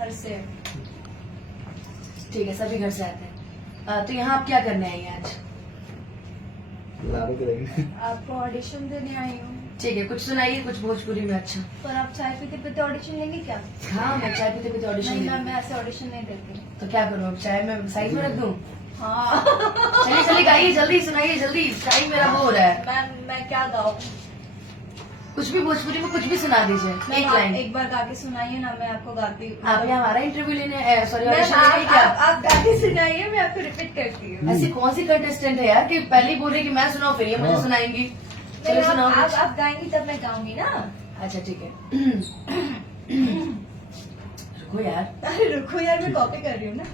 घर से। ठीक है, सभी घर से आते हैं। तो यहाँ आप क्या करने आई हैं आज? आपको ऑडिशन देने आई हूँ। ठीक है, कुछ सुनाइए, कुछ भोजपुरी में अच्छा। पर आप चाय पीते पीते ऑडिशन लेंगे क्या? हाँ, मैं चाय पीते पीते ऑडिशन नहीं मैम, दूंगी। मैं ऐसे ऑडिशन नहीं देती। तो क्या करूँ अब, चाय में साइज में रख दूँ? हाँ चलिए चलिए गाइए, जल्दी सुनाइए, जल्दी, टाइम मेरा वो हो रहा है। मैम मैं क्या गाऊँ? कुछ भी भोजपुरी में कुछ भी सुना दीजिए, एक मैम आप लाइन। एक बार गा के सुनाइए ना, मैं आपको गाती हूँ। आप यहाँ हमारा इंटरव्यू लेने, सॉरी मैम ऑडिशन लेने क्या? आप गा के सुनाइए, मैं आपको रिपीट करती हूँ। ऐसी कौन सी कंटेस्टेंट है यार कि पहले ही बोल रही कि मैं सुनाऊं, फिर ये मुझे सुनाएंगी। चलो नहीं, सुनाओ कुछ। आप गाएंगी तब मैं गाऊंगी ना। अच्छा ठीक है। रुको यार। अरे रुको यार, मैं कॉपी कर रही हूँ ना।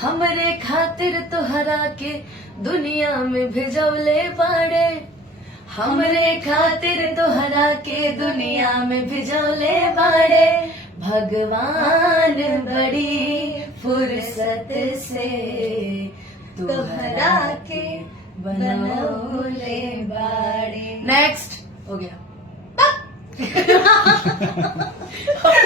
हमरे खातिर तो हरा के दुनिया में भेजवले बाड़े, हमरे खातिर तो हरा के दुनिया में भेजवले बाड़े, भगवान बड़ी फुर्सत से तोहरा के बनौले बाड़े। नेक्स्ट हो गया।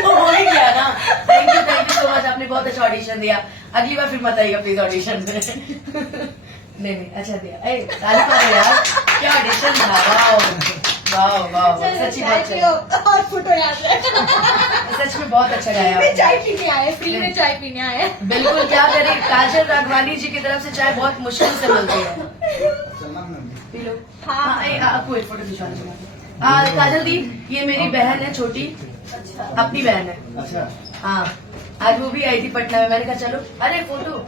वो हो ही गया ना। थैंक यू सो मच, आपने बहुत अच्छा ऑडिशन दिया। अगली बार फिर मत आइएगा प्लीज ऑडिशन में। नहीं अच्छा दिया। ताली मारो यार, क्या ऑडिशन था। वाओ वाओ वाओ, सच्ची बहुत अच्छा। और फोटो याद है। सच में बहुत अच्छा गाया फ्री में आपने। चाय पीने आए, फ्री में चाय पीने आए। बिल्कुल, क्या करें, काजल राघवानी जी की तरफ से चाय बहुत मुश्किल से मिलती है। P low. हाँ। आपको एक फोटो खिंचवाना चाहिए। काजल दी, ये मेरी बहन है छोटी, अच्छा। अपनी बहन है। अच्छा, हाँ, आज वो भी आई थी पटना में, मैंने कहा चलो, अरे फोटो